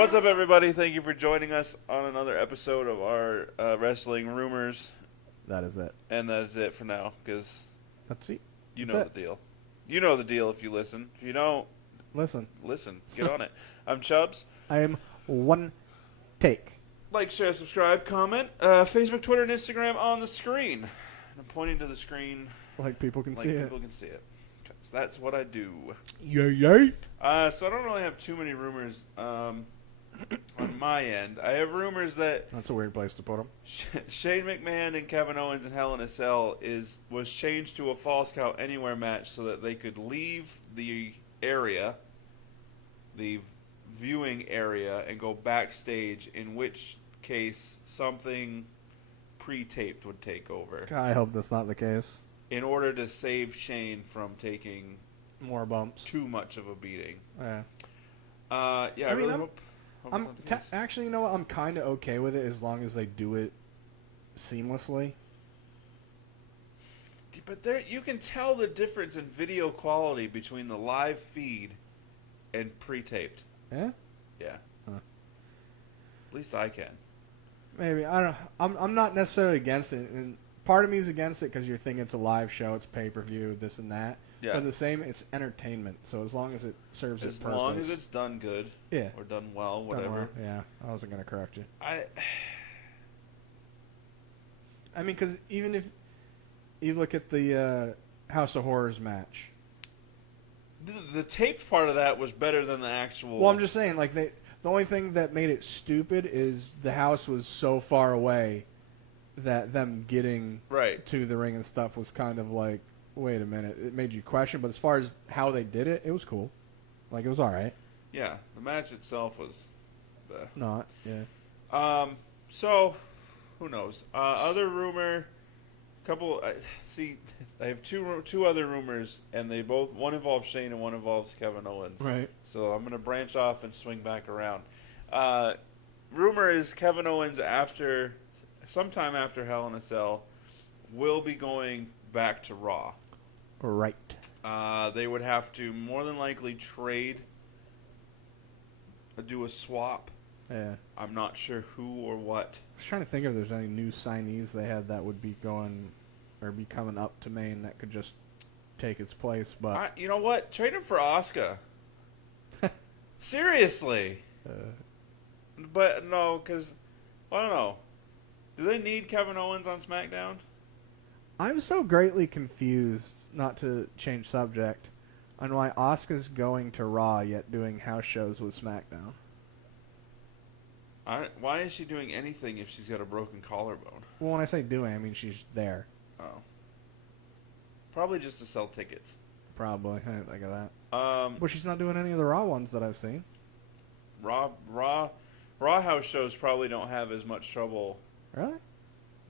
What's up, everybody? Thank you for joining us on another episode of our wrestling rumors. That is it. And that is it for now, because That's it. you That's know it. the deal. You know the deal if you listen. If you don't, Listen. get on it. I'm Chubbs. I am one take. Like, share, subscribe, comment. Facebook, Twitter, and Instagram on the screen. And I'm pointing to the screen Like people can like see people can see it. 'Cause that's what I do. Yay, yay. So I don't really have too many rumors on my end. I have rumors that That's a weird place to put them. Shane McMahon and Kevin Owens in Hell in a Cell was changed to a Falls Count Anywhere match so that they could leave the area, the viewing area, and go backstage, in which case something pre-taped would take over I hope that's not the case. in order to save Shane from taking More bumps. too much of a beating. Yeah. I mean, really I'm- hope it's I'm not the case. actually, you know what? I'm kind of okay with it as long as they do it seamlessly. But there, you can tell the difference in video quality between the live feed and pre-taped. Yeah. Yeah. Huh. At least I can. Maybe I don't. I'm not necessarily against it, and part of me is against it because you're thinking it's a live show, it's pay-per-view, this and that. Yeah. But the same, it's entertainment. So as long as it serves its As purpose, long as it's done good. Yeah. Or done well, Done whatever. well. Yeah, I wasn't gonna correct you. I mean, because even if you look at the House of Horrors match, The taped part of that was better than the actual. well, I'm just saying, like the only thing that made it stupid is the house was so far away that them getting Right. to the ring and stuff was kind of like, wait a minute, it made you question. But as far as how they did it, it was cool. Like, it was all right. Yeah. The match itself was. Not, yeah. So, who knows? Other rumor. I have two other rumors, and one involves Shane and one involves Kevin Owens. Right. So I'm going to branch off and swing back around. Rumor is Kevin Owens, sometime after Hell in a Cell, will be going back to Raw. Right. They would have to more than likely do a swap. Yeah. I'm not sure who or what. I was trying to think if there's any new signees they had that would be going or be coming up to Maine that could just take its place, but You know what? Trade him for Asuka. Seriously. But no, because I don't know. Do they need Kevin Owens on SmackDown? I'm so greatly confused, not to change subject, on why Asuka's going to Raw yet doing house shows with SmackDown. Why is she doing anything if she's got a broken collarbone? Well, when I say doing, I mean she's there. Oh. Probably just to sell tickets. Probably. I didn't think of that. Um, But she's not doing any of the Raw ones that I've seen. Raw house shows probably don't have as much trouble. Really?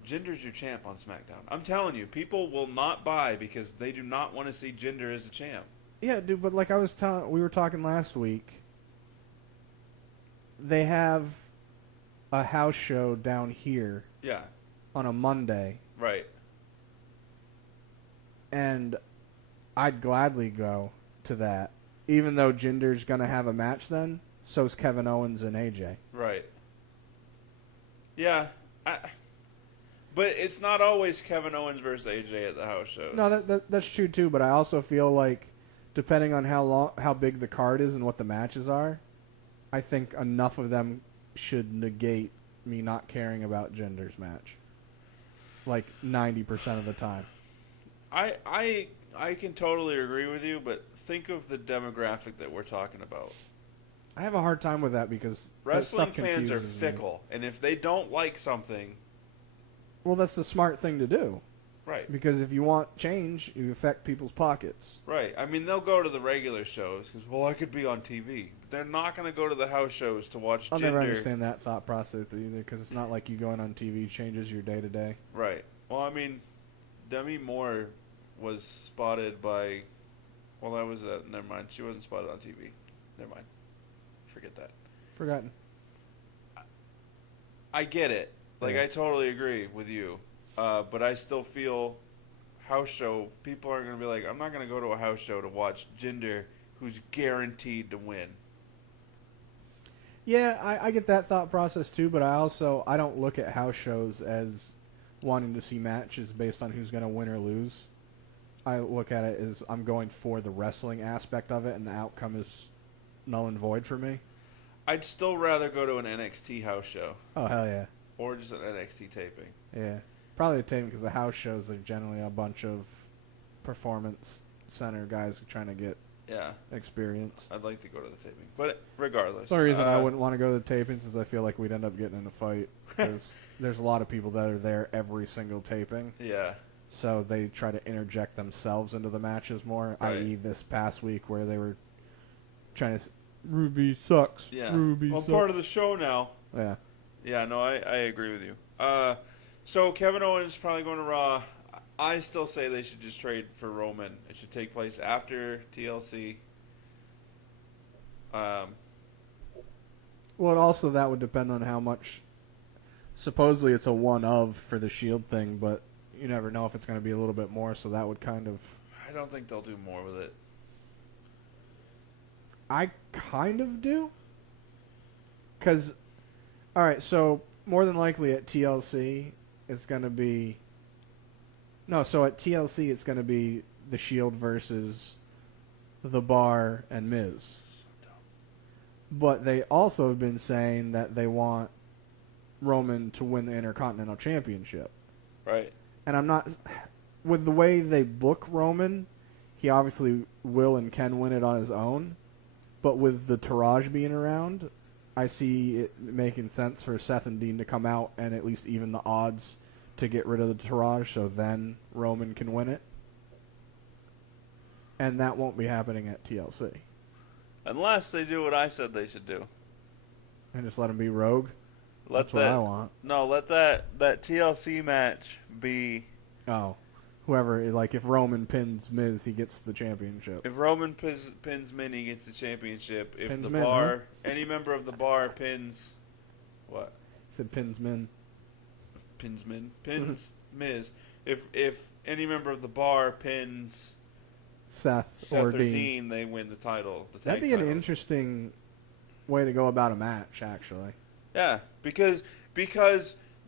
Jinder's your champ on SmackDown. I'm telling you, people will not buy because they do not want to see Jinder as a champ. Yeah, dude, but like we were talking last week, they have a house show down here Yeah, on a Monday, right. and I'd gladly go to that, even though Jinder's going to have a match then, so's Kevin Owens and AJ. Right. Yeah. But it's not always Kevin Owens versus AJ at the house shows. No, that's true too, but I also feel like, depending on how big the card is and what the matches are, I think enough of them should negate me not caring about Jinder's match. Like 90% of the time. I can totally agree with you, but think of the demographic that we're talking about. I have a hard time with that because Wrestling that stuff fans are confuses me. fickle, and if they don't like something, Well, that's the smart thing to do. right. Because if you want change, you affect people's pockets. Right. I mean, they'll go to the regular shows because, well, I could be on TV. But they're not going to go to the house shows to watch I'll Jinder. never understand that thought process either, because it's not like you going on TV changes your day to day. Right. Well, I mean, Demi Moore was spotted by. Well, that was never mind. She wasn't spotted on TV. Never mind. Forget that. Forgotten. I get it. Like, Yeah. I totally agree with you. But I still feel house show, people are going to be like, I'm not going to go to a house show to watch Jinder, who's guaranteed to win. Yeah, I get that thought process too, but I don't look at house shows as wanting to see matches based on who's going to win or lose. I look at it as I'm going for the wrestling aspect of it, and the outcome is null and void for me. I'd still rather go to an NXT house show. Oh, hell yeah. Or just an NXT taping. Yeah. Probably the taping because the house shows are generally a bunch of performance center guys trying to get experience. I'd like to go to the taping. But regardless. The only reason I wouldn't want to go to the tapings is I feel like we'd end up getting in a fight because there's a lot of people that are there every single taping. Yeah. So they try to interject themselves into the matches more, right. i.e. this past week where they were trying to Ruby sucks. Yeah. Ruby I'm sucks. part of the show now. Yeah. Yeah, no, I agree with you. So Kevin Owens probably going to Raw. I still say they should just trade for Roman. It should take place after TLC. Well, and also that would depend on how much. Supposedly it's a one of for the Shield thing, but you never know if it's going to be a little bit more. So that would kind of. I don't think they'll do more with it. I kind of do. Because, all right, so more than likely at TLC it's going to be. No, so at TLC it's going to be the Shield versus The Bar and Miz. So dumb. But they also have been saying that they want Roman to win the Intercontinental Championship. Right. And I'm not... With the way they book Roman, he obviously will and can win it on his own. But with the Taraj being around, I see it making sense for Seth and Dean to come out and at least even the odds to get rid of the Taraj so then Roman can win it. And that won't be happening at TLC. Unless they do what I said they should do. And just let him be Rogue? That's what I want. No, let that TLC match be... Oh. Whoever, like if Roman pins Miz, he gets the championship. If Roman pins Min, he gets the championship. If Pins the Min, Bar, any member of the Bar pins... What? He said pins Min. Pins Min? Pins Miz. If any member of the Bar pins... Seth or Dean, they win the title. That'd be an interesting way to go about a match, actually. Yeah, because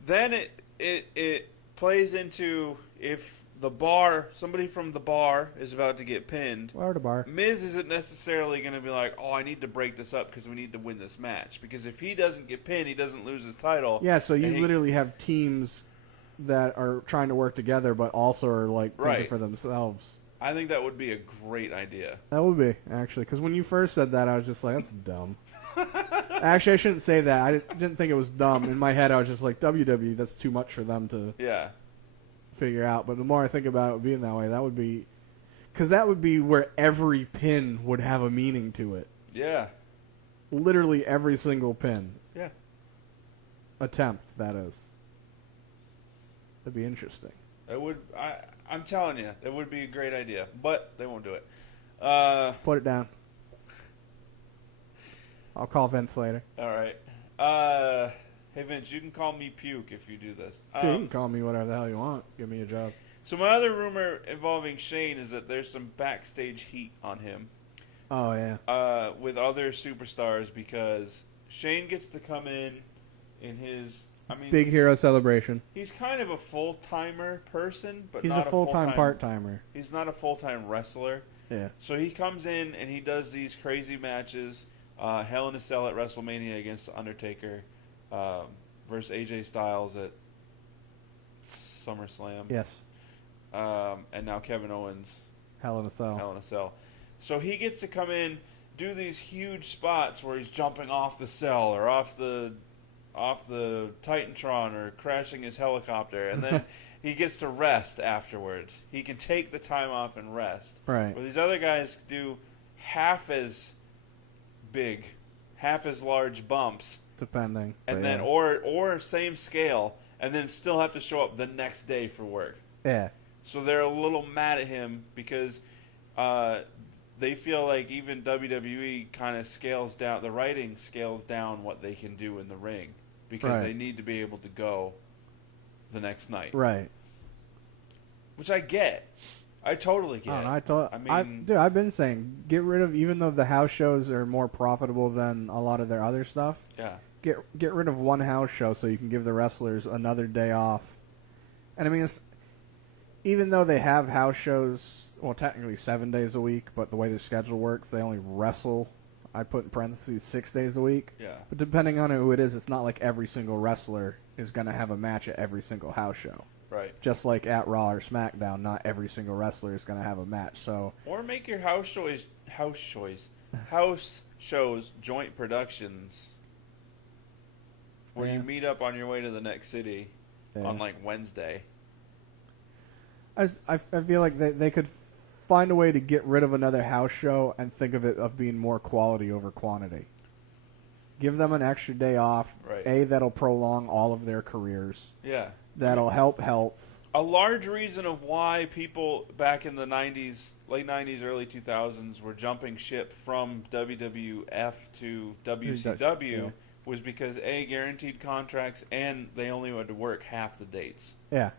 then it plays into if the Bar, somebody from the Bar is about to get pinned. Or the Bar. Miz isn't necessarily going to be like, oh, I need to break this up because we need to win this match. Because if he doesn't get pinned, he doesn't lose his title. Yeah, so you literally have teams that are trying to work together, but also are like thinking for themselves. I think that would be a great idea. That would be, actually. Because when you first said that, I was just like, that's dumb. Actually, I shouldn't say that. I didn't think it was dumb. In my head, I was just like, WWE, that's too much for them to figure out. But the more I think about it being that way, that would be... Because that would be where every pin would have a meaning to it. Yeah. Literally every single pin. Yeah. Attempt, that is. That'd be interesting. It would... I'm telling you, it would be a great idea, but they won't do it. Put it down. I'll call Vince later. All right. Hey, Vince, you can call me Puke if you do this. Dude, you can call me whatever the hell you want. Give me a job. So my other rumor involving Shane is that there's some backstage heat on him. Oh, yeah. With other superstars because Shane gets to come in his... Big hero celebration. He's kind of a full-timer person, but he's not a full-time part-timer. He's not a full-time wrestler. Yeah. So he comes in and he does these crazy matches. Hell in a Cell at WrestleMania against The Undertaker versus AJ Styles at SummerSlam. Yes. And now Kevin Owens. Hell in a Cell. Hell in a Cell. So he gets to come in, do these huge spots where he's jumping off the cell or off the Titantron or crashing his helicopter, and then he gets to rest afterwards. He can take the time off and rest. Right. Where these other guys do half as big, half as large bumps, depending, and then or same scale, and then still have to show up the next day for work. Yeah. So they're a little mad at him because they feel like even WWE kind of scales down, the writing scales down what they can do in the ring. Because they need to be able to go the next night. Right. Which I get. I totally get it. Dude, I've been saying, get rid of, even though the house shows are more profitable than a lot of their other stuff, yeah. get rid of one house show so you can give the wrestlers another day off. And I mean, even though they have house shows, well, technically 7 days a week, but the way their schedule works, they only wrestle, I put in parentheses, 6 days a week. Yeah. But depending on who it is, it's not like every single wrestler is going to have a match at every single house show. Right. Just like at Raw or SmackDown, not every single wrestler is going to have a match. So, or make your house shows joint productions where you meet up on your way to the next city on like Wednesday. I feel like they could find a way to get rid of another house show and think of it of being more quality over quantity. Give them an extra day off. Right. That'll prolong all of their careers. Yeah. That'll help health. A large reason of why people back in the 90s, late 90s, early 2000s were jumping ship from WWF to WCW was because A, guaranteed contracts, and they only had to work half the dates. Yeah.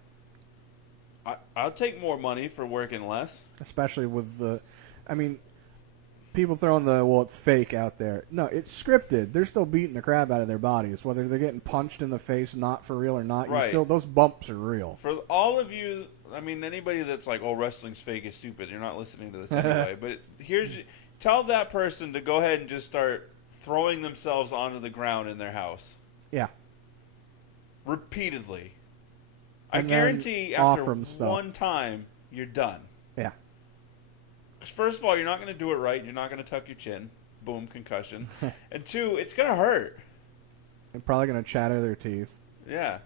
I'll take more money for working less. Especially with people throwing it's fake out there. No, it's scripted. They're still beating the crap out of their bodies. Whether they're getting punched in the face, not for real or not, right. Those bumps are real. For all of you, anybody that's like, oh, wrestling's fake is stupid. You're not listening to this anyway. But tell that person to go ahead and just start throwing themselves onto the ground in their house. Yeah. Repeatedly. And I guarantee after one time, you're done. Yeah. First of all, you're not going to do it right. You're not going to tuck your chin. Boom, concussion. And two, it's going to hurt. They're probably going to chatter their teeth. Yeah.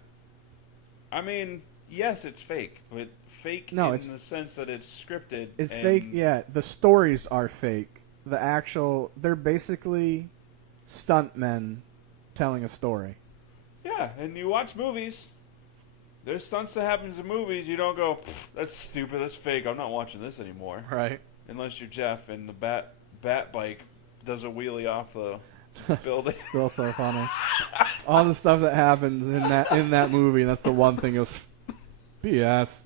Yes, it's fake. But fake in the sense that it's scripted. It's fake, yeah. The stories are fake. They're basically stuntmen telling a story. Yeah, and you watch movies. There's stunts that happens in movies. You don't go, that's stupid, that's fake, I'm not watching this anymore. Right. Unless you're Jeff and the bat bike does a wheelie off the building. Still so funny. All the stuff that happens in that movie, that's the one thing goes, BS.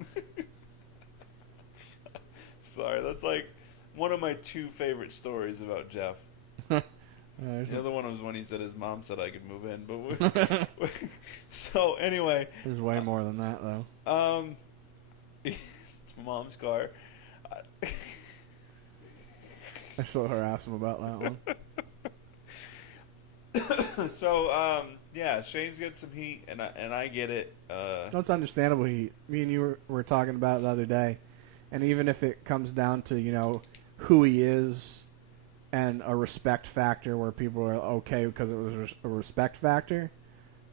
Sorry, that's like one of my two favorite stories about Jeff. The other one was when he said his mom said I could move in, but so anyway, there's way more than that though. It's mom's car. I still harass him about that one. So Shane's got some heat, and I get it. No, it's understandable heat. Me and you were talking about it the other day, and even if it comes down to who he is. And a respect factor where people are okay because it was a respect factor.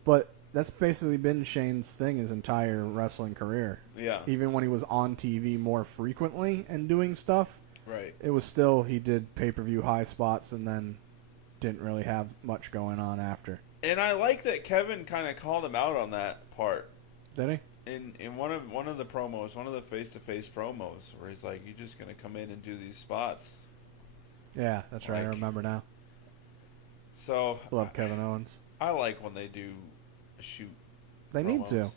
But that's basically been Shane's thing his entire wrestling career. Yeah. Even when he was on TV more frequently and doing stuff. Right. It was still, he did pay-per-view high spots and then didn't really have much going on after. And I like that Kevin kind of called him out on that part. Did he? In one of the promos, one of the face-to-face promos, where he's like, you're just going to come in and do these spots. Yeah, that's right. I remember now. So love Kevin Owens. I like when they do shoot. They need to.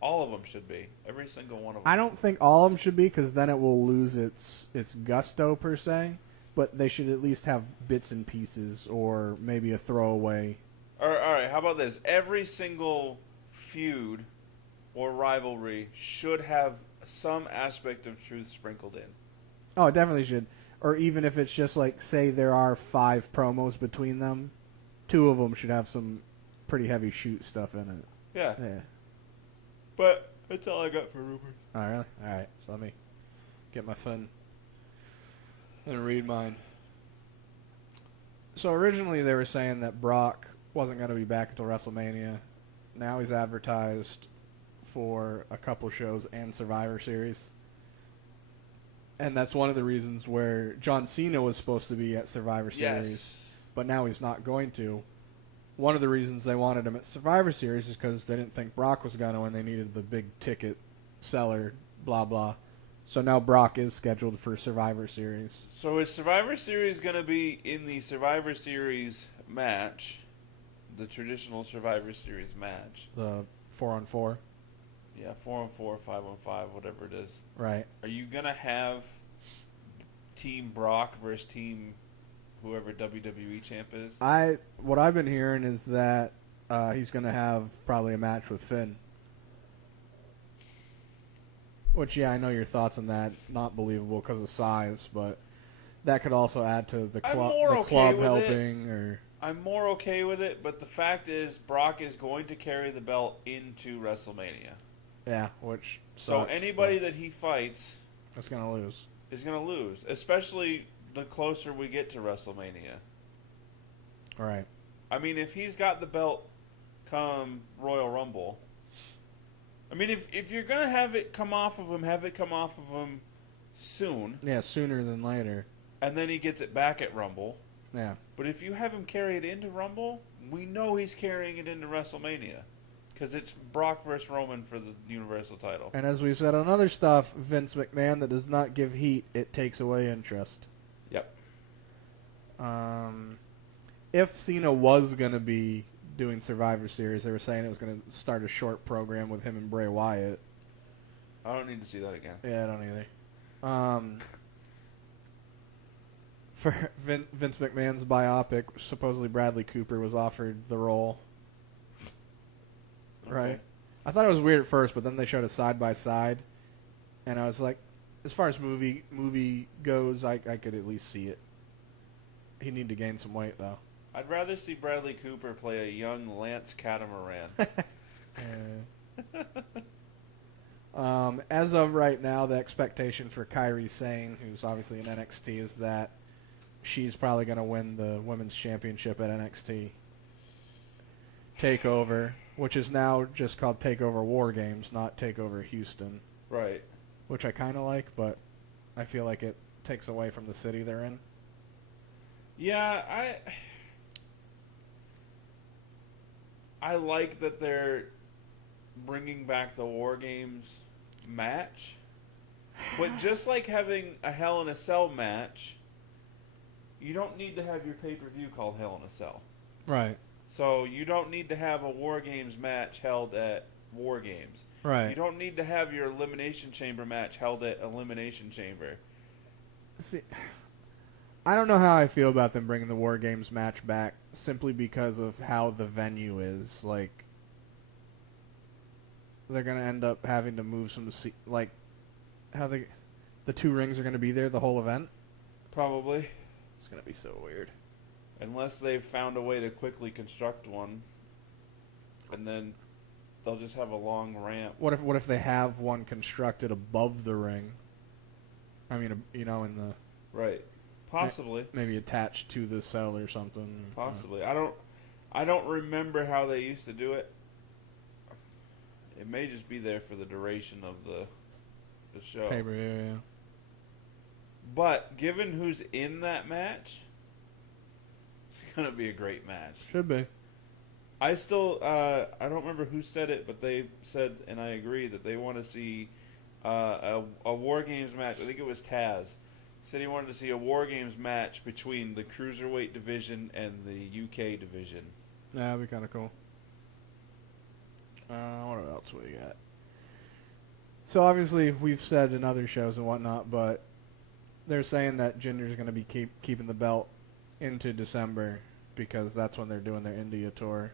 All of them should be. Every single one of them. I don't think all of them should be because then it will lose its gusto per se. But they should at least have bits and pieces or maybe a throwaway. All right. How about this? Every single feud or rivalry should have some aspect of truth sprinkled in. Oh, it definitely should. Or even if it's just like, say there are 5 promos between them, 2 of them should have some pretty heavy shoot stuff in it. Yeah. Yeah. But that's all I got for rumors. Oh, really? All right. So let me get my phone and read mine. So originally they were saying that Brock wasn't going to be back until WrestleMania. Now he's advertised for a couple shows and Survivor Series. And that's one of the reasons where John Cena was supposed to be at Survivor Series, but now he's not going to. One of the reasons they wanted him at Survivor Series is because they didn't think Brock was going to, and they needed the big ticket seller, blah, blah. So now Brock is scheduled for Survivor Series. So is Survivor Series going to be in the Survivor Series match, the traditional Survivor Series match? The 4-on-4? Yeah, 4-on-4, 5-on-5, whatever it is. Right. Are you gonna have Team Brock versus Team whoever WWE champ is? What I've been hearing is that he's going to have probably a match with Finn. Which, yeah, I know your thoughts on that. Not believable because of size, but that could also add to the club helping. Or I'm more okay with it, but the fact is Brock is going to carry the belt into WrestleMania. Yeah, which so sucks, anybody that he fights is going to lose. Is going to lose, especially the closer we get to WrestleMania. Right. I mean, if he's got the belt come Royal Rumble, I mean, if you're going to have it come off of him, have it come off of him soon. Yeah, sooner than later. And then he gets it back at Rumble. Yeah. But if you have him carry it into Rumble, we know he's carrying it into WrestleMania. Because it's Brock versus Roman for the Universal title. And as we've said on other stuff, Vince McMahon that does not give heat, it takes away interest. Yep. If Cena was going to be doing Survivor Series, they were saying it was going to start a short program with him and Bray Wyatt. I don't need to see that again. Yeah, I don't either. For Vince McMahon's biopic, supposedly Bradley Cooper was offered the role. Okay. Right? I thought it was weird at first, but then they showed a side-by-side, and I was like, as far as movie goes, I could at least see it. He'd need to gain some weight, though. I'd rather see Bradley Cooper play a young Lance Catamaran. As of right now, the expectation for Kairi Sane, who's obviously in NXT, is that she's probably going to win the Women's Championship at NXT TakeOver, which is now just called TakeOver War Games, not TakeOver Houston. Right. Which I kind of like, but I feel like it takes away from the city they're in. Yeah, I like that they're bringing back the War Games match. But just like having a Hell in a Cell match, you don't need to have your pay-per-view called Hell in a Cell. Right. So you don't need to have a War Games match held at War Games. Right. You don't need to have your Elimination Chamber match held at Elimination Chamber. See, I don't know how I feel about them bringing the War Games match back simply because of how the venue is. Like, they're going to end up having to move some, like, how the two rings are going to be there the whole event. Probably. It's going to be so weird. Unless they've found a way to quickly construct one, and then they'll just have a long ramp. What if they have one constructed above the ring? I mean, you know, in the right, possibly maybe attached to the cell or something. Possibly, I don't remember how they used to do it. It may just be there for the duration of the show. Pay-per-view, yeah. But given who's in that match, it's gonna be a great match. Should be. I still, I don't remember who said it, but they said, and I agree, that they want to see a War Games match. I think it was Taz. Said he wanted to see a War Games match between the Cruiserweight division and the UK division. Yeah, that'd be kind of cool. What else we got? So obviously we've said in other shows and whatnot, but they're saying that Jinder's going to be keeping the belt into December because that's when they're doing their India tour.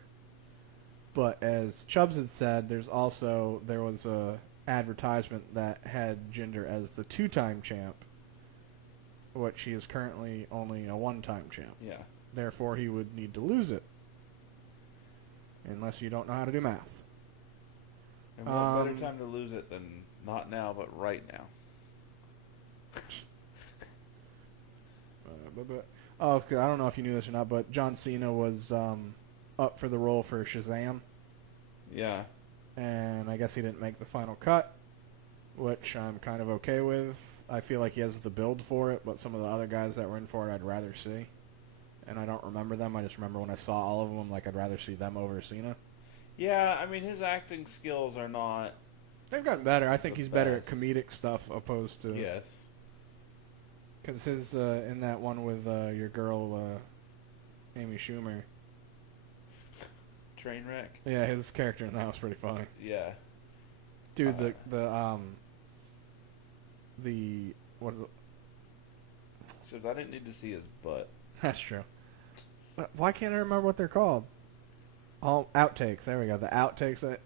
But as Chubbs had said, there was a advertisement that had Jinder as the 2-time champ, which he is currently only a 1-time champ. Yeah. Therefore, he would need to lose it, unless you don't know how to do math. And what better time to lose it than not now, but right now? Okay, I don't know if you knew this or not, but John Cena was up for the role for Shazam. Yeah. And I guess he didn't make the final cut, which I'm kind of okay with. I feel like he has the build for it, but some of the other guys that were in for it I'd rather see. And I don't remember them. I just remember when I saw all of them, I'm like, I'd rather see them over Cena. Yeah, I mean, his acting skills are not... They've gotten better. I think he's better at comedic stuff opposed to... Yes. Because his, in that one with your girl, Amy Schumer... Trainwreck? Yeah, his character in that was pretty funny. Yeah. Dude, the what is it? Except I didn't need to see his butt. That's true. Why can't I remember what they're called? Oh, outtakes. There we go. The outtakes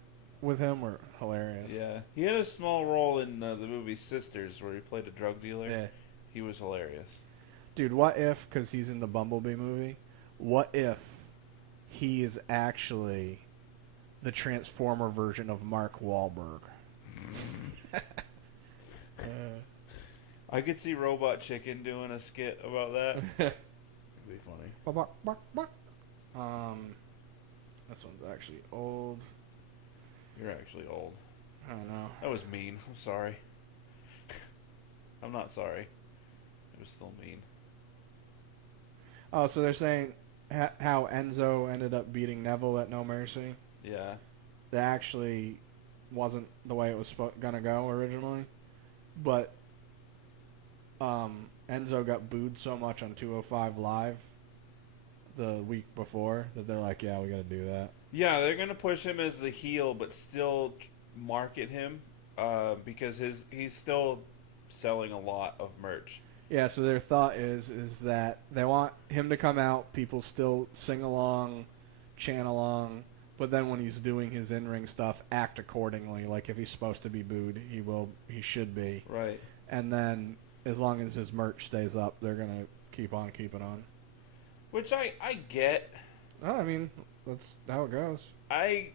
with him were hilarious. Yeah, he had a small role in the movie Sisters, where he played a drug dealer. Yeah. He was hilarious. Dude, what if, because he's in the Bumblebee movie, what if he is actually the Transformer version of Mark Wahlberg? I could see Robot Chicken doing a skit about that. It'd be funny. Buck, buck, buck. This one's actually old. You're actually old. I don't know. That was mean. I'm sorry. I'm not sorry. It was still mean. Oh, so they're saying how Enzo ended up beating Neville at No Mercy. Yeah. That actually wasn't the way it was gonna go originally, but Enzo got booed so much on 205 Live the week before that they're like, yeah, we got to do that. Yeah, they're gonna push him as the heel, but still market him because he's still selling a lot of merch. Yeah, so their thought is that they want him to come out, people still sing along, chant along, but then when he's doing his in-ring stuff, act accordingly. Like if he's supposed to be booed, he should be. Right. And then as long as his merch stays up, they're gonna keep on keeping on. Which I get. Oh, I mean, that's how it goes. I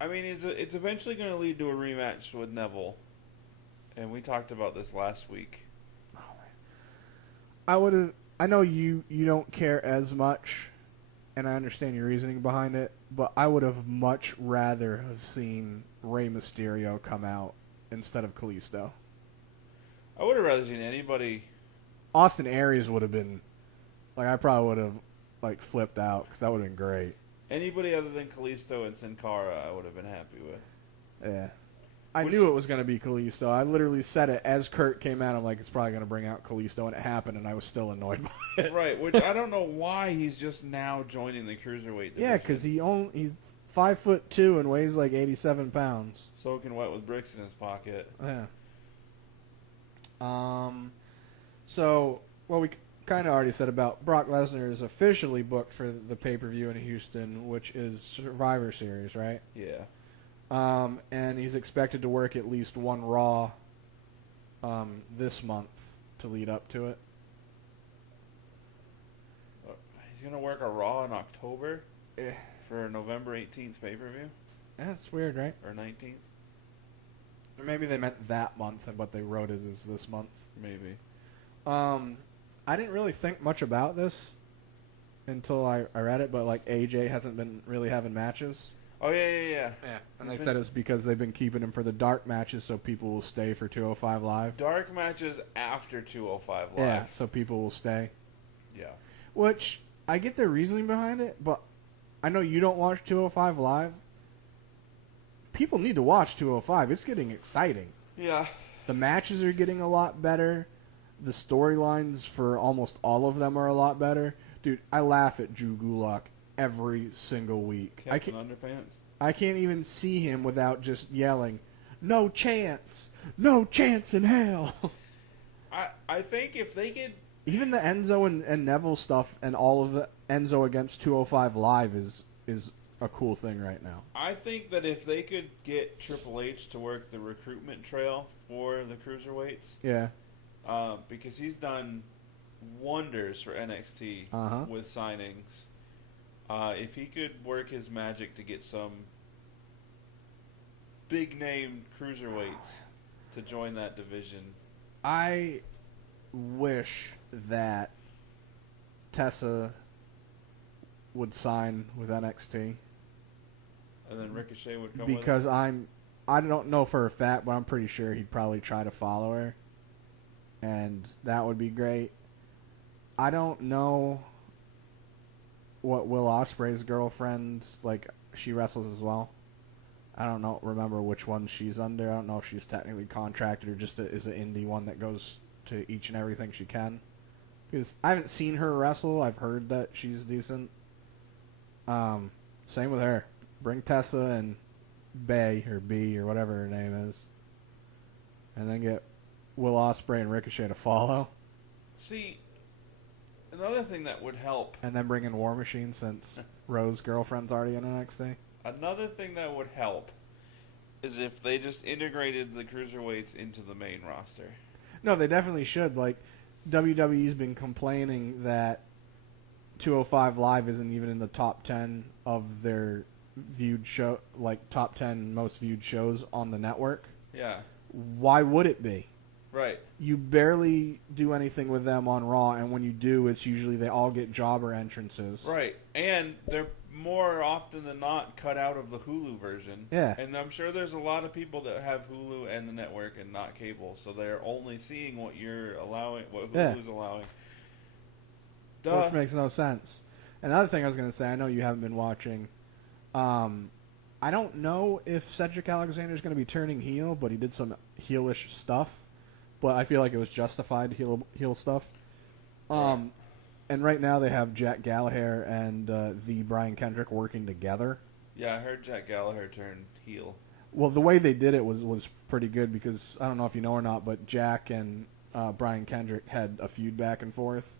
mean, it's eventually going to lead to a rematch with Neville, and we talked about this last week. Oh man, I know you don't care as much, and I understand your reasoning behind it, but I would have much rather have seen Rey Mysterio come out instead of Kalisto. I would have rather seen anybody. Austin Aries would have been, like, I probably would have, like, flipped out, because that would have been great. Anybody other than Kalisto and Sin Cara, I would have been happy with. Yeah. I knew it was going to be Kalisto. I literally said it as Kurt came out. I'm like, it's probably going to bring out Kalisto, and it happened, and I was still annoyed by it. Right, which I don't know why he's just now joining the Cruiserweight division. Yeah, because he's 5'2" and weighs like 87 pounds. Soaking wet with bricks in his pocket. Yeah. So, well, we kind of already said about Brock Lesnar is officially booked for the pay-per-view in Houston, which is Survivor Series, right? Yeah. And he's expected to work at least one Raw this month to lead up to it. He's going to work a Raw in October for November 18th pay-per-view? That's weird, right? Or 19th? Or maybe they meant that month, but they wrote it as this month. Maybe. I didn't really think much about this until I read it, but like AJ hasn't been really having matches. Oh, yeah. And they said it's because they've been keeping him for the dark matches so people will stay for 205 Live. Dark matches after 205 Live. Yeah, so people will stay. Yeah. Which, I get their reasoning behind it, but I know you don't watch 205 Live. People need to watch 205. It's getting exciting. Yeah. The matches are getting a lot better. The storylines for almost all of them are a lot better. Dude, I laugh at Drew Gulak every single week. Captain Underpants? I can't even see him without just yelling, "No chance! No chance in hell!" I think if they could... Even the Enzo and Neville stuff and all of the Enzo against 205 Live is a cool thing right now. I think that if they could get Triple H to work the recruitment trail for the Cruiserweights... Yeah. Because he's done wonders for NXT with signings. If he could work his magic to get some big-name cruiserweights to join that division. I wish that Tessa would sign with NXT. And then Ricochet would come because with it? I don't know for a fact, but I'm pretty sure he'd probably try to follow her. And that would be great. I don't know what Will Ospreay's girlfriend, like, she wrestles as well. I don't remember which one she's under. I don't know if she's technically contracted or just is an indie one that goes to each and everything she can. Because I haven't seen her wrestle. I've heard that she's decent. Same with her. Bring Tessa and Bay or B or whatever her name is, and then get Will Ospreay and Ricochet to follow. See, another thing that would help. And then bring in War Machine since Rose's girlfriend's already in NXT. Another thing that would help is if they just integrated the cruiserweights into the main roster. No, they definitely should. Like, WWE's been complaining that 205 Live isn't even in the top 10 of their viewed show, like top 10 most viewed shows on the network. Yeah. Why would it be? Right. You barely do anything with them on Raw, and when you do, it's usually they all get jobber entrances. Right. And they're more often than not cut out of the Hulu version. Yeah. And I'm sure there's a lot of people that have Hulu and the network and not cable, so they're only seeing what you're allowing, what Hulu's allowing. Duh. Which makes no sense. Another thing I was going to say, I know you haven't been watching. I don't know if Cedric Alexander's going to be turning heel, but he did some heelish stuff. But I feel like it was justified heel stuff. And right now they have Jack Gallagher and the Brian Kendrick working together. Yeah, I heard Jack Gallagher turned heel. Well, the way they did it was pretty good because I don't know if you know or not, but Jack and Brian Kendrick had a feud back and forth.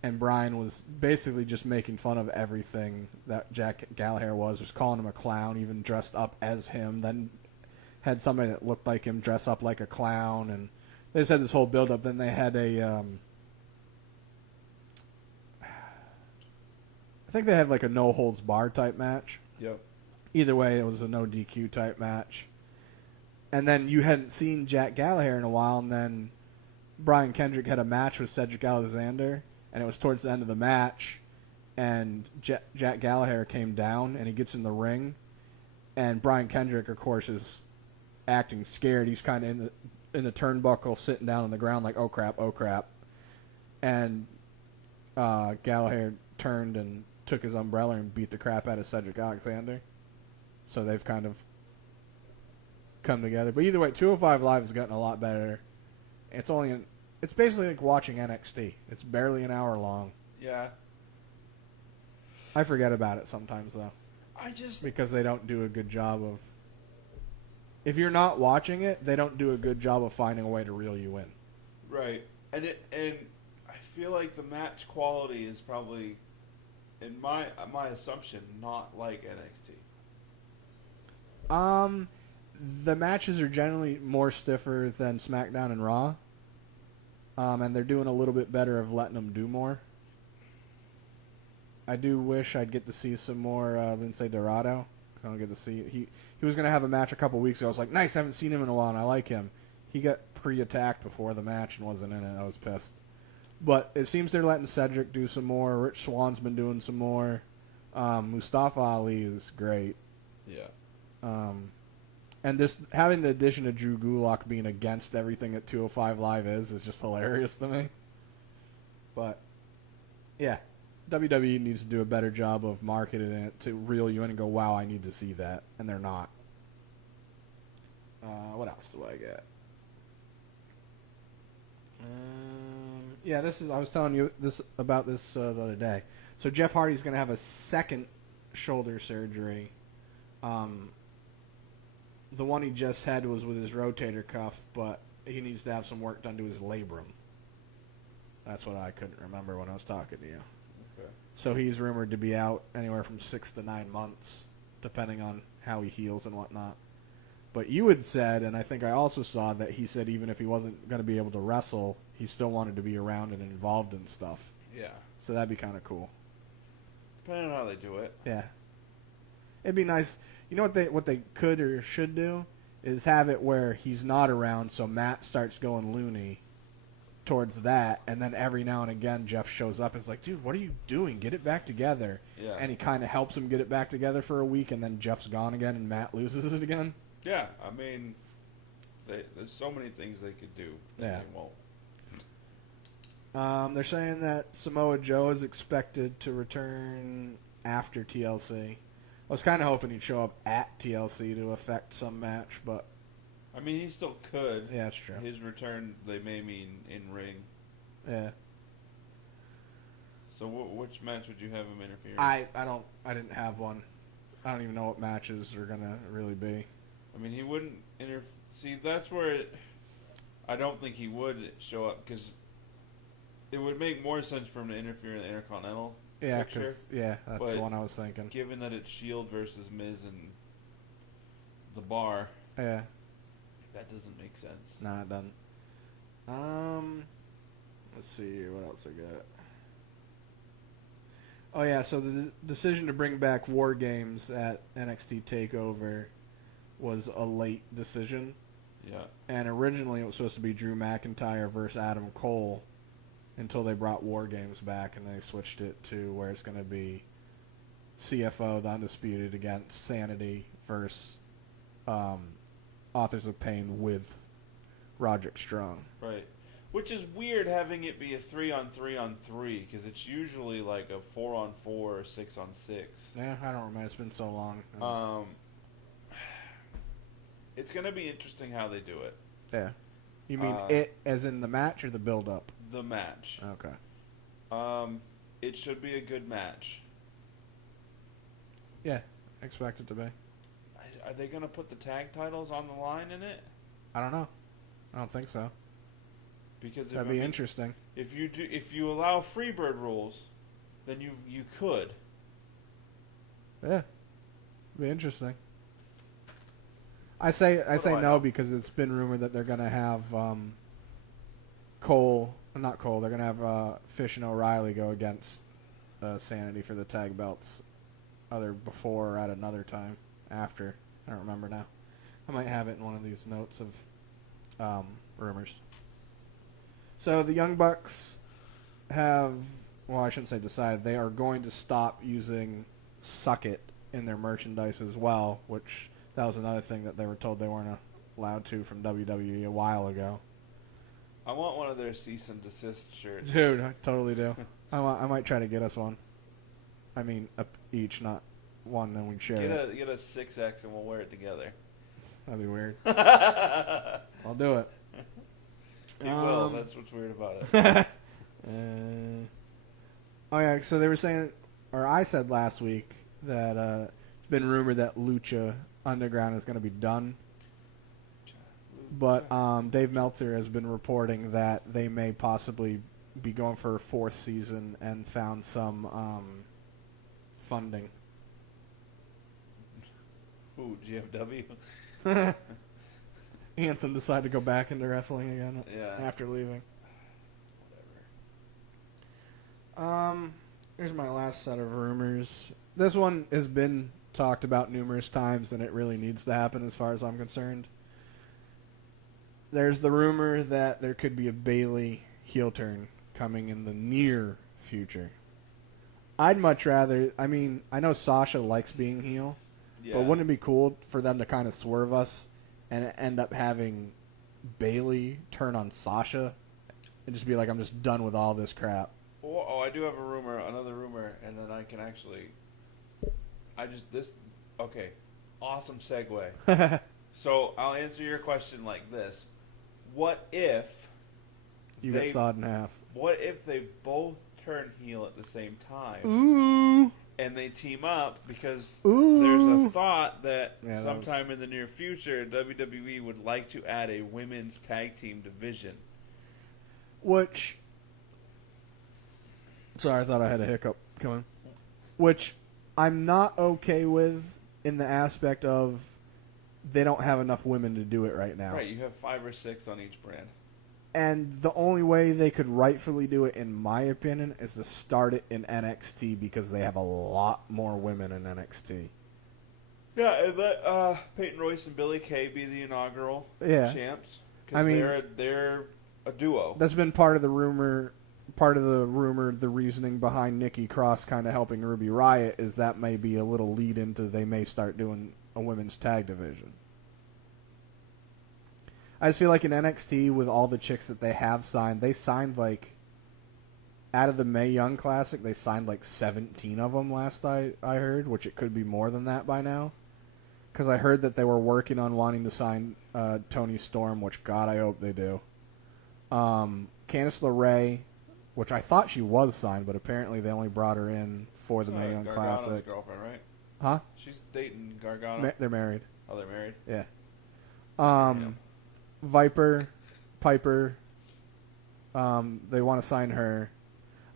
And Brian was basically just making fun of everything that Jack Gallagher was calling him a clown, even dressed up as him. Then had somebody that looked like him dress up like a clown. And they just had this whole build-up. Then they had I think they had like a no-holds-barred type match. Yep. Either way, it was a no-DQ type match. And then you hadn't seen Jack Gallagher in a while, and then Brian Kendrick had a match with Cedric Alexander. And it was towards the end of the match, and Jack Gallagher came down, and he gets in the ring, and Brian Kendrick, of course, is acting scared. He's kind of in the turnbuckle, sitting down on the ground like, oh crap, and Gallagher turned and took his umbrella and beat the crap out of Cedric Alexander. So they've kind of come together. But either way, 205 Live has gotten a lot better. It's basically like watching NXT. It's barely an hour long. Yeah. I forget about it sometimes, though. Because they don't do a good job of... If you're not watching it, they don't do a good job of finding a way to reel you in. Right. And I feel like the match quality is probably, in my assumption, not like NXT. The matches are generally more stiffer than SmackDown and Raw. And they're doing a little bit better of letting them do more. I do wish I'd get to see some more Lince Dorado. I don't get to see it. He was going to have a match a couple weeks ago. I was like, nice, I haven't seen him in a while, and I like him. He got pre-attacked before the match and wasn't in it. I was pissed. But it seems they're letting Cedric do some more. Rich Swann's been doing some more. Mustafa Ali is great. Yeah. And this having the addition of Drew Gulak being against everything that 205 Live is just hilarious to me. But, yeah, WWE needs to do a better job of marketing it to reel you in and go, wow, I need to see that. And they're not. What else do I get? I was telling you about this the other day. So Jeff Hardy's going to have a second shoulder surgery. The one he just had was with his rotator cuff, but he needs to have some work done to his labrum. That's what I couldn't remember when I was talking to you. Okay. So he's rumored to be out anywhere from 6 to 9 months, depending on how he heals and whatnot. But you had said, and I think I also saw that he said even if he wasn't going to be able to wrestle, he still wanted to be around and involved in stuff. Yeah. So that'd be kind of cool. Depending on how they do it. Yeah. It'd be nice. You know what they could or should do is have it where he's not around, so Matt starts going loony towards that, and then every now and again Jeff shows up and is like, dude, what are you doing? Get it back together. Yeah. And he kind of helps him get it back together for a week, and then Jeff's gone again and Matt loses it again. Yeah, I mean, there's so many things they could do that Yeah. they won't. They're saying that Samoa Joe is expected to return after TLC. I was kind of hoping he'd show up at TLC to affect some match, but... I mean, he still could. Yeah, that's true. His return, they may mean in ring. Yeah. So which match would you have him interfere in? I didn't have one. I don't even know what matches are going to really be. I mean, he wouldn't See, that's where I don't think he would show up because it would make more sense for him to interfere in the Intercontinental. Yeah, picture. that's the one I was thinking. Given that it's Shield versus Miz and the Bar, Yeah. that doesn't make sense. Nah, it doesn't. Let's see here. What else I got? Oh, yeah, so the decision to bring back War Games at NXT TakeOver was a late decision. Yeah. And originally it was supposed to be Drew McIntyre versus Adam Cole until they brought War Games back, and they switched it to where it's going to be CFO, the Undisputed, against Sanity versus Authors of Pain with Roderick Strong. Right. Which is weird having it be a 3-on-3-on-3 because it's usually like a 4-on-4 or 6-on-6. Yeah, I don't remember. It's been so long. It's going to be interesting how they do it. Yeah. You mean it as in the match or the build-up? The match. Okay. It should be a good match. Yeah, expect it to be. Are they going to put the tag titles on the line in it? I don't know. I don't think so. Because that'd be interesting. If you allow Freebird rules, then you could. Yeah, be interesting. I say no because it's been rumored that they're gonna have not Cole. They're gonna have Fish and O'Reilly go against Sanity for the tag belts, either before or at another time after. I don't remember now. I might have it in one of these notes of rumors. So the Young Bucks have, well, I shouldn't say decided, they are going to stop using Suck It in their merchandise as well, which that was another thing that they were told they weren't allowed to from WWE a while ago. I want one of their cease and desist shirts. Dude, I totally do. I might try to get us one. I mean, each, not one, then we'd share it. Get a 6X and we'll wear it together. That'd be weird. I'll do it. You will. That's what's weird about it. Oh, yeah, so they were saying, or I said last week, that it's been rumored that Lucha Underground is going to be done. But Dave Meltzer has been reporting that they may possibly be going for a fourth season and found some funding. Ooh, GFW? Anthem decided to go back into wrestling again after leaving. Whatever. Here's my last set of rumors. This one has been talked about numerous times, and it really needs to happen as far as I'm concerned. There's the rumor that there could be a Bayley heel turn coming in the near future. I'd much rather... I mean, I know Sasha likes being heel, but wouldn't it be cool for them to kind of swerve us and end up having Bayley turn on Sasha and just be like, I'm just done with all this crap? Oh, I do have another rumor, and then I can actually... Okay, awesome segue. So I'll answer your question like this. What if... You got sawed in half. What if they both turn heel at the same time? Ooh! And they team up because Ooh. There's a thought that Yeah, sometime in the near future, WWE would like to add a women's tag team division. Which... Sorry, I thought I had a hiccup coming. Which I'm not okay with in the aspect of they don't have enough women to do it right now. Right, you have 5 or 6 on each brand. And the only way they could rightfully do it, in my opinion, is to start it in NXT because they have a lot more women in NXT. Yeah, and let Peyton Royce and Billie Kay be the inaugural champs. I mean, they're a duo. That's been part of the rumor. The reasoning behind Nikki Cross kind of helping Ruby Riott is that may be a little lead into they may start doing a women's tag division. I just feel like in NXT, with all the chicks that they have signed, they signed like, out of the Mae Young Classic, they signed like 17 of them last I heard, which it could be more than that by now. Because I heard that they were working on wanting to sign Toni Storm, which, God, I hope they do. Candice LeRae, which I thought she was signed, but apparently they only brought her in for the Mae Young Classic. Girlfriend, right? Huh? She's dating Gargano. They're married. Oh, they're married? Yeah. Yeah. Viper, Piper, they want to sign her.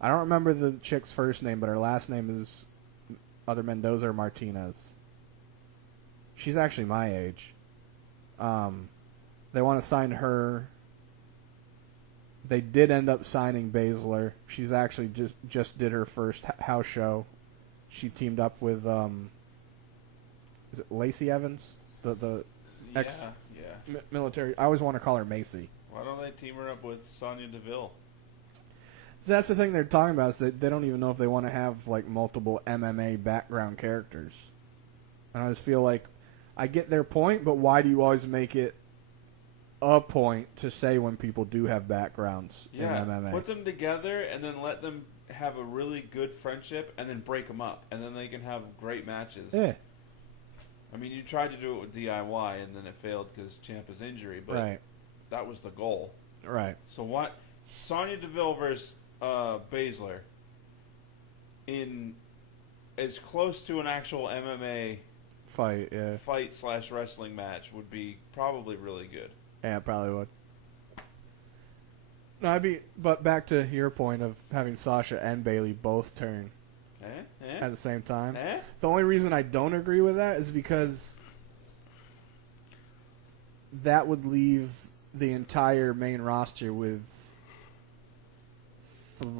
I don't remember the chick's first name, but her last name is either Mendoza or Martinez. She's actually my age. They want to sign her. They did end up signing Baszler. She's actually just did her first house show. She teamed up with is it Lacey Evans, the ex military. I always want to call her Macy. Why don't they team her up with Sonya Deville? That's the thing they're talking about, is that they don't even know if they want to have like multiple MMA background characters. And I just feel like I get their point, but why do you always make it a point to say when people do have backgrounds in MMA? Put them together and then let them have a really good friendship and then break them up. And then they can have great matches. Yeah. I mean, you tried to do it with DIY and then it failed because Ciampa's injury, but that was the goal. Right. So what? Sonya Deville versus Baszler in as close to an actual MMA fight / wrestling match would be probably really good. Yeah, it probably would. No, but back to your point of having Sasha and Bayley both turn at the same time. The only reason I don't agree with that is because that would leave the entire main roster with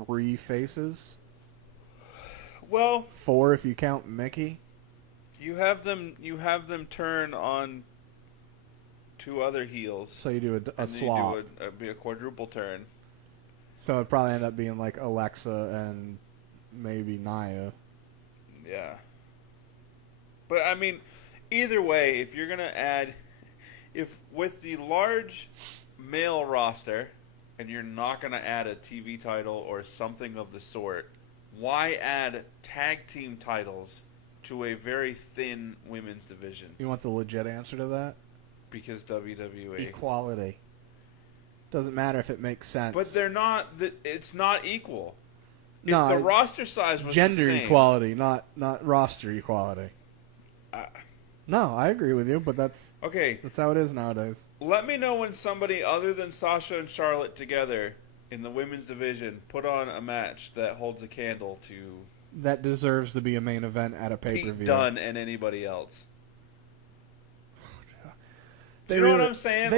3 faces. Well, 4 if you count Mickey. You have them turn on 2 other heels. So you do a and swap. You do be a quadruple turn. So it'd probably end up being like Alexa and maybe Nia. Yeah. But I mean, either way, if you're gonna add, if with the large male roster, and you're not gonna add a TV title or something of the sort, why add tag team titles to a very thin women's division? You want the legit answer to that? Because WWE. Equality. Doesn't matter if it makes sense. But they're not. It's not equal. No, if the roster size was gender the same, equality, not roster equality. No, I agree with you, but that's how it is nowadays. Let me know when somebody other than Sasha and Charlotte together in the women's division put on a match that holds a candle to that deserves to be a main event at a pay-per-view. Pete Dunne and anybody else. Do you know what I'm saying?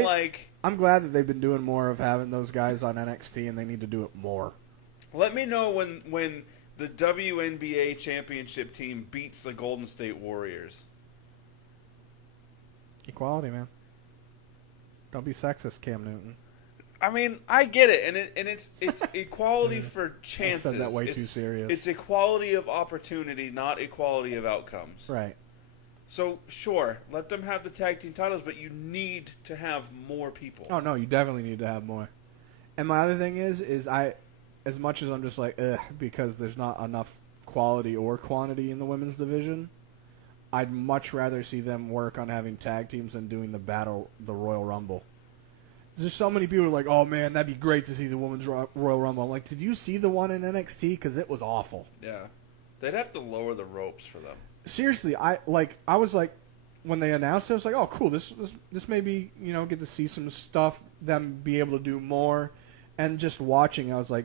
I'm glad that they've been doing more of having those guys on NXT, and they need to do it more. Let me know when the WNBA championship team beats the Golden State Warriors. Equality, man. Don't be sexist, Cam Newton. I mean, I get it, and it's equality for chances. I said that way too serious. It's equality of opportunity, not equality of outcomes. Right. So, sure, let them have the tag team titles, but you need to have more people. Oh, no, you definitely need to have more. And my other thing is as much as I'm just like, because there's not enough quality or quantity in the women's division, I'd much rather see them work on having tag teams than doing the Royal Rumble. There's so many people who are like, oh, man, that'd be great to see the women's Royal Rumble. I'm like, did you see the one in NXT? Because it was awful. Yeah. They'd have to lower the ropes for them. Seriously, I was like, when they announced it, I was like, oh, cool, this may be, get to see some stuff, them be able to do more. And just watching, I was like,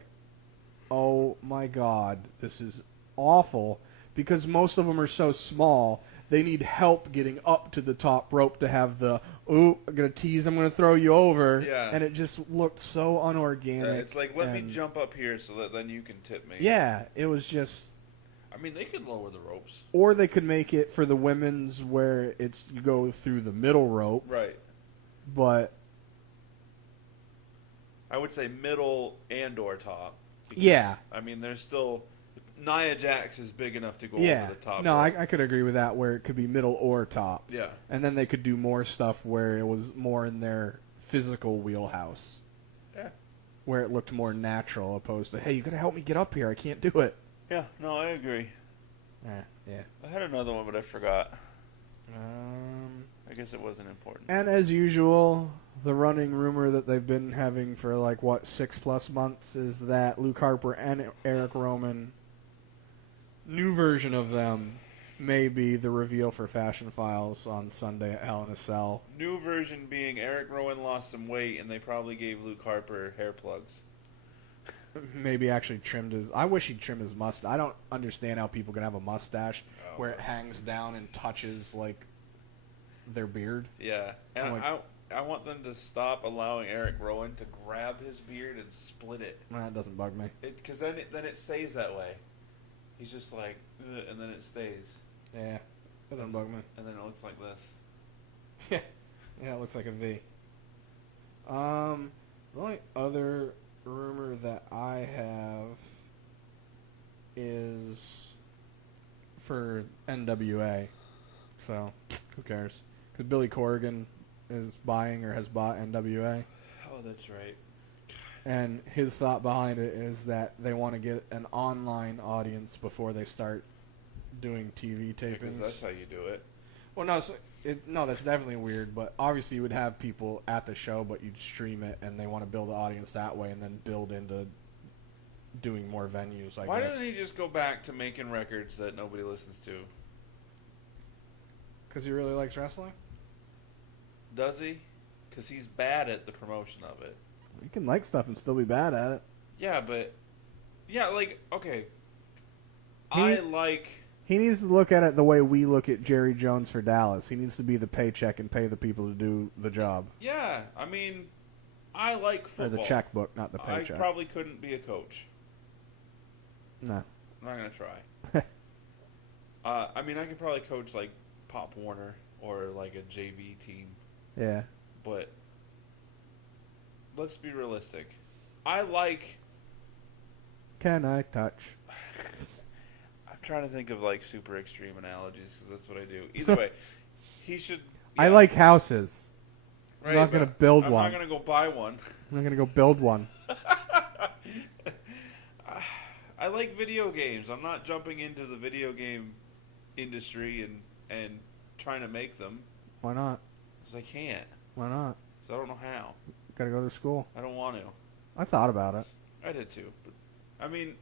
oh, my God, this is awful. Because most of them are so small, they need help getting up to the top rope to have the, I'm going to tease, I'm going to throw you over. Yeah. And it just looked so unorganic. Yeah, it's like, let me jump up here so that then you can tip me. Yeah, it was just... I mean, they could lower the ropes. Or they could make it for the women's where you go through the middle rope. Right. But... I would say middle and or top. Because, yeah. I mean, there's still... Nia Jax is big enough to go over the top. No, I could agree with that, where it could be middle or top. Yeah. And then they could do more stuff where it was more in their physical wheelhouse. Yeah. Where it looked more natural, opposed to, hey, you got to help me get up here. I can't do it. Yeah, no, I agree. Yeah. I had another one, but I forgot. I guess it wasn't important. And as usual, the running rumor that they've been having for 6+ months is that Luke Harper and Eric Roman, new version of them, maybe the reveal for Fashion Files on Sunday at Hell in a Cell. New version being Eric Rowan lost some weight, and they probably gave Luke Harper hair plugs. Maybe actually trimmed his... I wish he'd trim his mustache. I don't understand how people can have a mustache where it hangs down and touches, like, their beard. Yeah. And like, I want them to stop allowing Eric Rowan to grab his beard and split it. That doesn't bug me. Because then it stays that way. He's just like, ugh, and then it stays. Yeah, that doesn't bug me. And then it looks like this. Yeah, it looks like a V. The only other rumor that I have is for NWA. So, who cares? Because Billy Corrigan is buying or has bought NWA. Oh, that's right. And his thought behind it is that they want to get an online audience before they start doing TV tapings. Because that's how you do it. Well, no, that's definitely weird. But obviously, you would have people at the show, but you'd stream it, and they want to build an audience that way, and then build into doing more venues. Why doesn't he just go back to making records that nobody listens to? Because he really likes wrestling. Does he? Because he's bad at the promotion of it. You can like stuff and still be bad at it. Yeah, but okay. He needs to look at it the way we look at Jerry Jones for Dallas. He needs to be the paycheck and pay the people to do the job. Yeah, I mean, I like football. Or the checkbook, not the paycheck. I probably couldn't be a coach. No. I'm not going to try. I mean, I could probably coach, like, Pop Warner or, like, a JV team. Yeah. But let's be realistic. Can I touch? I'm trying to think of, like, super extreme analogies, because that's what I do. Either way, he should... Yeah. I like houses. Right, I'm not going to build one. I'm not going to go buy one. I'm not going to go build one. I like video games. I'm not jumping into the video game industry and trying to make them. Why not? Because I can't. Why not? Because I don't know how. Got to go to school. I don't want to. I thought about it. I did too. But, I mean,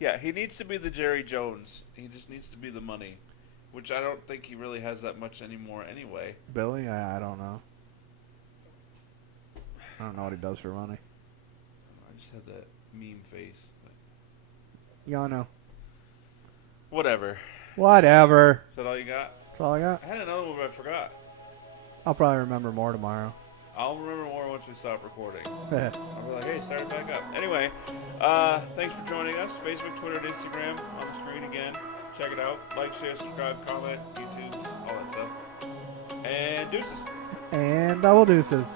yeah, he needs to be the Jerry Jones. He just needs to be the money, which I don't think he really has that much anymore anyway. Billy? I don't know. I don't know what he does for money. I just had that meme face. Yeah, I know. Whatever. Whatever. Is that all you got? That's all I got. I had another one, but I forgot. I'll probably remember more tomorrow. I'll remember more once we stop recording. I'll be like, hey, start it back up. Anyway, thanks for joining us. Facebook, Twitter, and Instagram on the screen again. Check it out. Like, share, subscribe, comment, YouTubes, all that stuff. And deuces. And double deuces.